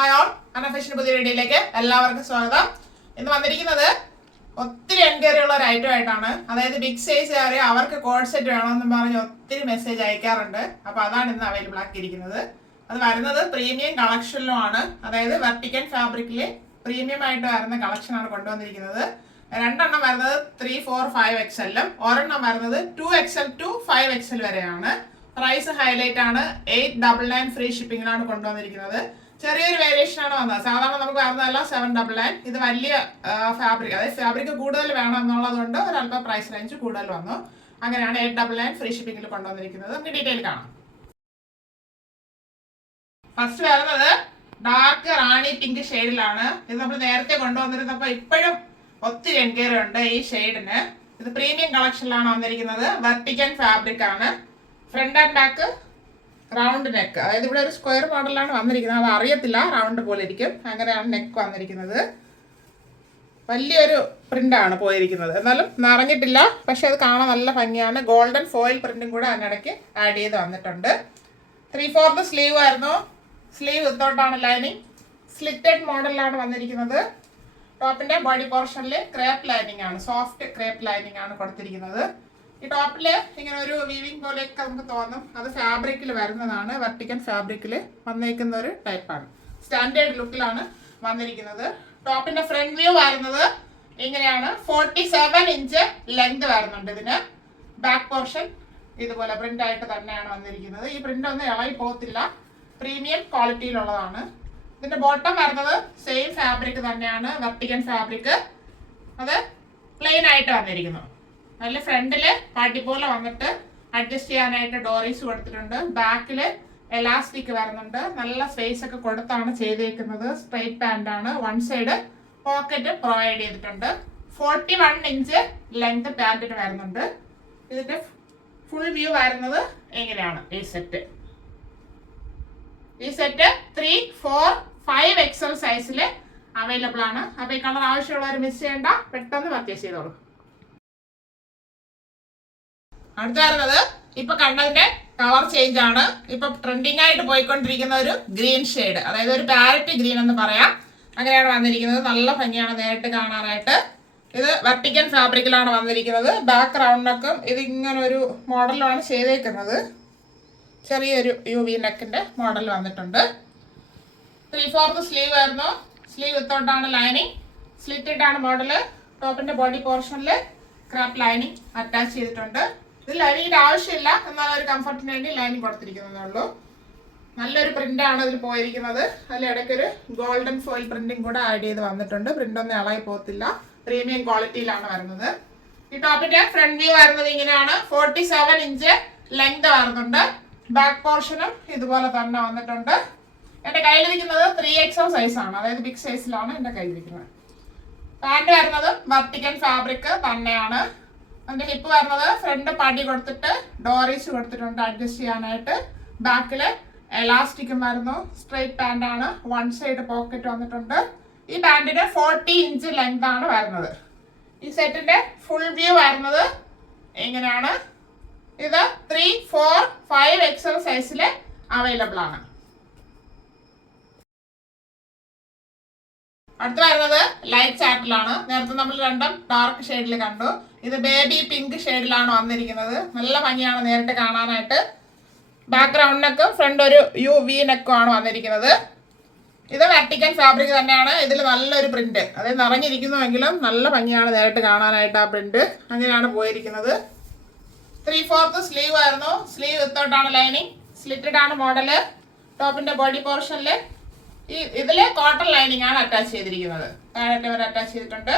Hi all, unofficial പുതിയ വീഡിയോയിലേക്ക് എല്ലാവർക്കും സ്വാഗതം. ഇന്ന് വന്നിരിക്കുന്നത് ഒത്തിരി എൻക്വയറി ഉള്ള ഒരു ഐറ്റം ആയിട്ടാണ്. അതായത് ബിഗ് സൈസുകാർ അവർക്ക് കോഡ് സെറ്റ് വേണമെന്ന് പറഞ്ഞ് ഒത്തിരി മെസ്സേജ് അയക്കാറുണ്ട്. അപ്പോൾ അതാണ് ഇന്ന് അവൈലബിൾ ആക്കിയിരിക്കുന്നത്. അത് വരുന്നത് പ്രീമിയം കളക്ഷനിലുമാണ്. അതായത് വെർട്ടിക്കൽ ഫാബ്രിക്കിൽ പ്രീമിയം ആയിട്ട് വരുന്ന കളക്ഷനാണ് കൊണ്ടുവന്നിരിക്കുന്നത്. രണ്ടെണ്ണം വരുന്നത് 3, 4, 5 XL ഒരെണ്ണം വരുന്നത് 2XL to 5XL വരെയാണ്. പ്രൈസ് ഹൈലൈറ്റ് ആണ്. 899 ഫ്രീ ഷിപ്പിംഗിലാണ് കൊണ്ടുവന്നിരിക്കുന്നത്. ചെറിയൊരു വേരിയേഷൻ ആണ് വന്നത്. സാധാരണ നമുക്ക് വരുന്നതല്ല 799. ഇത് വലിയ ഫാബ്രിക്, അതായത് ഫാബ്രിക് കൂടുതൽ വേണം എന്നുള്ളത് കൊണ്ട് ഒരല്പം പ്രൈസ് റേഞ്ച് കൂടുതൽ വന്നു. അങ്ങനെയാണ് 899 ഫ്രീ ഷിപ്പിംഗിൽ കൊണ്ടുവന്നിരിക്കുന്നത്. നമുക്ക് ഡീറ്റെയിൽ കാണാം. ഫസ്റ്റ് വരുന്നത് ഡാർക്ക് റാണി പിങ്ക് ഷെയ്ഡിലാണ്. ഇത് നമ്മൾ നേരത്തെ കൊണ്ടുവന്നിരുന്നപ്പോൾ ഇപ്പോഴും ഒത്തിരി എൻക്വയറി ഉണ്ട് ഈ ഷെയ്ഡിന്. ഇത് പ്രീമിയം കളക്ഷനിലാണ് വന്നിരിക്കുന്നത്. വെർട്ടിക്കൽ ഫാബ്രിക് ആണ്. Front and back round neck, അതായത് ഇവിടെ ഒരു സ്ക്വയർ മോഡലാണ് വന്നിരിക്കുന്നത്. അത് അറിയത്തില്ല, റൗണ്ട് പോലെ ഇരിക്കും. അങ്ങനെയാണ് നെക്ക് വന്നിരിക്കുന്നത്. വലിയൊരു പ്രിന്റാണ് പോയിരിക്കുന്നത്. എന്നാലും നിറഞ്ഞിട്ടില്ല, പക്ഷെ അത് കാണാൻ നല്ല ഭംഗിയാണ്. ഗോൾഡൻ ഫോയിൽ പ്രിന്റും കൂടെ അതിനിടയ്ക്ക് ആഡ് ചെയ്ത് വന്നിട്ടുണ്ട്. 3/4 സ്ലീവ് ആയിരുന്നു. സ്ലീവ് വിത്തോട്ടാണ് ലൈനിങ്. സ്ലിറ്റഡ് മോഡലിലാണ് വന്നിരിക്കുന്നത്. ടോപ്പിന്റെ ബോഡി പോർഷനിൽ ക്രേപ്പ് ലൈനിങ് ആണ്, സോഫ്റ്റ് ക്രേപ്പ് ലൈനിങ് ആണ് കൊടുത്തിരിക്കുന്നത്. ഈ ടോപ്പില് ഇങ്ങനെ ഒരു വീവിംഗ് പോലെയൊക്കെ നമുക്ക് തോന്നും. അത് ഫാബ്രിക്കിൽ വരുന്നതാണ്. വെർട്ടിക്കൽ ഫാബ്രിക്കിൽ വന്നേക്കുന്ന ഒരു ടൈപ്പാണ്. സ്റ്റാൻഡേർഡ് ലുക്കിലാണ് വന്നിരിക്കുന്നത്. ടോപ്പിന്റെ ഫ്രണ്ട് വ്യൂ വരുന്നത് ഇങ്ങനെയാണ്. 47 ഇഞ്ച് ലെങ്ത് വരുന്നുണ്ട് ഇതിന്. ബാക്ക് പോർഷൻ ഇതുപോലെ പ്രിന്റ് ആയിട്ട് തന്നെയാണ് വന്നിരിക്കുന്നത്. ഈ പ്രിന്റ് ഒന്നും ഇളകി പോകത്തില്ല. പ്രീമിയം ക്വാളിറ്റിയിലുള്ളതാണ്. ഇതിന്റെ ബോട്ടം വരുന്നത് സെയിം ഫാബ്രിക് തന്നെയാണ്, വെർട്ടിക്കൽ ഫാബ്രിക്. അത് പ്ലെയിൻ ആയിട്ട് വന്നിരിക്കുന്നു. നല്ല ഫ്രണ്ടില് പാട്ടി പോലെ വന്നിട്ട് അഡ്ജസ്റ്റ് ചെയ്യാനായിട്ട് ഡോറീസ് കൊടുത്തിട്ടുണ്ട്. ബാക്കില് എലാസ്റ്റിക് വരുന്നുണ്ട്. നല്ല സ്പേസ് ഒക്കെ കൊടുത്താണ് ചെയ്തേക്കുന്നത്. സ്ട്രെയിറ്റ് പാന്റ് ആണ്. വൺ സൈഡ് പോക്കറ്റ് പ്രൊവൈഡ് ചെയ്തിട്ടുണ്ട്. 41 ഇഞ്ച് ലെങ്ത് പാന്റിന് വരുന്നുണ്ട്. ഇതിന്റെ ഫുൾ വ്യൂ വരുന്നത് എങ്ങനെയാണ് ഈ സെറ്റ്. ഈ സെറ്റ് 3, 4, 5 XL സൈസിൽ അവൈലബിൾ ആണ്. അപ്പൊ ഈ കളർ ആവശ്യമുള്ളവർ മിസ് ചെയ്യേണ്ട, പെട്ടെന്ന് പർച്ചേസ് ചെയ്തോളൂ. അടുത്ത വരുന്നത് ഇപ്പൊ കണ്ടതിന്റെ കളർ ചേഞ്ച് ആണ്. ഇപ്പൊ ട്രെൻഡിങ് ആയിട്ട് പോയിക്കൊണ്ടിരിക്കുന്ന ഒരു ഗ്രീൻ ഷെയ്ഡ്, അതായത് ഒരു പാരറ്റ് ഗ്രീൻ എന്ന് പറയാം. അങ്ങനെയാണ് വന്നിരിക്കുന്നത്. നല്ല ഭംഗിയാണ് നേരിട്ട് കാണാനായിട്ട്. ഇത് വെർട്ടിക്കൽ ഫാബ്രിക്കിലാണ് വന്നിരിക്കുന്നത്. ബാക്ക് റൗണ്ടിനൊക്കെ ഇത് ഇങ്ങനെ ഒരു മോഡലാണ് ചെയ്തേക്കുന്നത്. ചെറിയൊരു UV നെക്കിന്റെ മോഡൽ വന്നിട്ടുണ്ട്. 3/4 സ്ലീവ് ആയിരുന്നു. സ്ലീവ് വിത്തോട്ടാണ് ലൈനിങ്. സ്ലിറ്റഡ് ആണ് മോഡല്. ടോപ്പിന്റെ ബോഡി പോർഷനിൽ ക്രാപ്പ് ലൈനിങ് അറ്റാച്ച് ചെയ്തിട്ടുണ്ട്. ഇത് ലൈനിങ്ങിന്റെ ആവശ്യമില്ല, എന്നാൽ ഒരു കംഫർട്ടിന് വേണ്ടി ലൈനിങ് കൊടുത്തിരിക്കുന്നതേ ഉള്ളൂ. നല്ലൊരു പ്രിന്റ് ആണ് ഇതിൽ പോയിരിക്കുന്നത്. അതിൽ ഇടയ്ക്കൊരു ഗോൾഡൻ ഫോയിൽ പ്രിന്റിങ് കൂടെ ആഡ് ചെയ്ത് വന്നിട്ടുണ്ട്. പ്രിന്റ് ഒന്നും ഇളകി പോകത്തില്ല. പ്രീമിയം ക്വാളിറ്റിയിലാണ് വരുന്നത്. ഈ ടോപ്പിന്റെ ഫ്രണ്ട് വ്യൂ വരുന്നത് ഇങ്ങനെയാണ്. 47 ഇഞ്ച് ലെങ്ത് വരുന്നുണ്ട്. ബാക്ക് പോർഷനും ഇതുപോലെ തന്നെ വന്നിട്ടുണ്ട്. എന്റെ കയ്യിലിരിക്കുന്നത് 3XL സൈസ് ആണ്, അതായത് ബിഗ് സൈസിലാണ് എന്റെ കയ്യിലിരിക്കുന്നത്. പാന്റ് വരുന്നത് വെർട്ടിക്കൽ ഫാബ്രിക് തന്നെയാണ്. അതിന്റെ ഹിപ്പ് വരുന്നത് ഫ്രണ്ട് പടി കൊടുത്തിട്ട് ഡോറീസ് കൊടുത്തിട്ടുണ്ട് അഡ്ജസ്റ്റ് ചെയ്യാനായിട്ട്. ബാക്കില് എലാസ്റ്റിക്കും വരുന്നു. സ്ട്രെയിറ്റ് പാന്റ് ആണ്. വൺ സൈഡ് പോക്കറ്റ് വന്നിട്ടുണ്ട്. ഈ പാന്റിന് 40 ഇഞ്ച് ലെങ്ത് ആണ് വരുന്നത്. ഈ സെറ്റിന്റെ ഫുൾ വ്യൂ വരുന്നത് എങ്ങനെയാണ്. ഇത് 3, 4, 5 XL സൈസിൽ അവൈലബിൾ ആണ്. അടുത്ത് വരുന്നത് ലൈറ്റ് ചാറ്റിലാണ്. നേരത്തെ നമ്മൾ രണ്ടും ഡാർക്ക് ഷെയ്ഡിൽ കണ്ടു. ഇത് ബേബി പിങ്ക് ഷെയ്ഡിലാണ് വന്നിരിക്കുന്നത്. നല്ല ഭംഗിയാണ് നേരിട്ട് കാണാനായിട്ട്. ബാക്ക്ഗ്രൗണ്ടിനൊക്കെ ഫ്രണ്ട് ഒരു UV നെക്കും ആണ് വന്നിരിക്കുന്നത്. ഇത് വെർട്ടിക്കൽ ഫാബ്രിക് തന്നെയാണ്. ഇതിൽ നല്ലൊരു പ്രിന്റ്, അതായത് നിറഞ്ഞിരിക്കുന്നുവെങ്കിലും നല്ല ഭംഗിയാണ് നേരിട്ട് കാണാനായിട്ട് ആ പ്രിന്റ്. അങ്ങനെയാണ് പോയിരിക്കുന്നത്. 3/4 സ്ലീവ് ആയിരുന്നു. സ്ലീവ് വിത്തോട്ടാണ് ലൈനിങ്. സ്ലിറ്റഡ് ആണ് മോഡല്. ടോപ്പിന്റെ ബോഡി പോർഷനിൽ ഇതില് കോട്ടൺ ലൈനിങ് ആണ് അറ്റാച്ച് ചെയ്തിരിക്കുന്നത്. താഴത്തെ വരെ അറ്റാച്ച് ചെയ്തിട്ടുണ്ട്.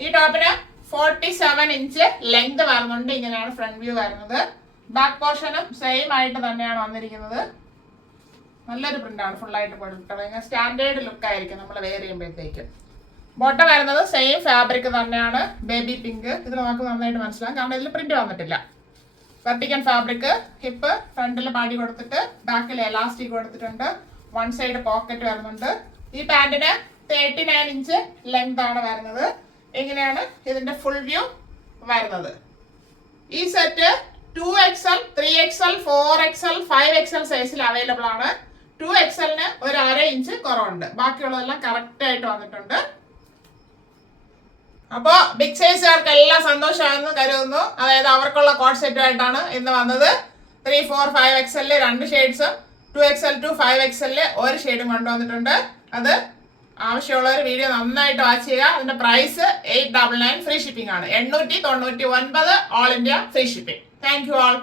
ഈ ടോപ്പിന് 47 ഇഞ്ച് ലെങ്ത് വരുന്നുണ്ട്. ഇങ്ങനെയാണ് ഫ്രണ്ട് വ്യൂ വരുന്നത്. ബാക്ക് പോർഷനും സെയിം ആയിട്ട് തന്നെയാണ് വന്നിരിക്കുന്നത്. നല്ലൊരു പ്രിന്റാണ്. ഫുള്ളായിട്ട് കൊടുത്തിട്ടുള്ളത്. സ്റ്റാൻഡേർഡ് ലുക്ക് ആയിരിക്കും നമ്മൾ വെയർ ചെയ്യുമ്പോഴത്തേക്കും. ബോട്ടം വരുന്നത് സെയിം ഫാബ്രിക് തന്നെയാണ്, ബേബി പിങ്ക്. ഇത് നമുക്ക് നന്നായിട്ട് മനസ്സിലാവും, കാരണം ഇതിൽ പ്രിന്റ് വന്നിട്ടില്ല. Vertical fabric. ഹിപ്പ് ഫ്രണ്ടിൽ പാടി കൊടുത്തിട്ട് ബാക്കിൽ എലാസ്റ്റിക് കൊടുത്തിട്ടുണ്ട്. വൺ സൈഡ് പോക്കറ്റ് വരുന്നുണ്ട്. ഈ പാന്റിന് 39 ഇഞ്ച് ലെങ്ത് ആണ് വരുന്നത്. എങ്ങനെയാണ് ഇതിന്റെ ഫുൾ വ്യൂ വരുന്നത്. ഈ set 2XL, 3XL, 4XL, 5XL സൈസിൽ അവൈലബിൾ ആണ്. 2XL ഒരു 1/2 ഇഞ്ച് കുറവുണ്ട്. ബാക്കിയുള്ളതെല്ലാം കറക്റ്റ് ആയിട്ട് വന്നിട്ടുണ്ട്. അപ്പോ ബിഗ് സൈസുകാർക്ക് എല്ലാം സന്തോഷമാണെന്ന് കരുതുന്നു. അതായത് അവർക്കുള്ള കോഡ് സെറ്റുമായിട്ടാണ് ഇന്ന് വന്നത്. 3, 4, 5XL 2 ഷെയ്ഡ്സും 2XL to 5XL ഒരു ഷെയ്ഡും കൊണ്ടുവന്നിട്ടുണ്ട്. അത് ആവശ്യമുള്ളവർ വീഡിയോ നന്നായിട്ട് വാച്ച് ചെയ്യുക. അതിന്റെ പ്രൈസ് 899 ഫ്രീ ഷിപ്പിംഗ് ആണ്. 899 all India free shipping. Thank you all.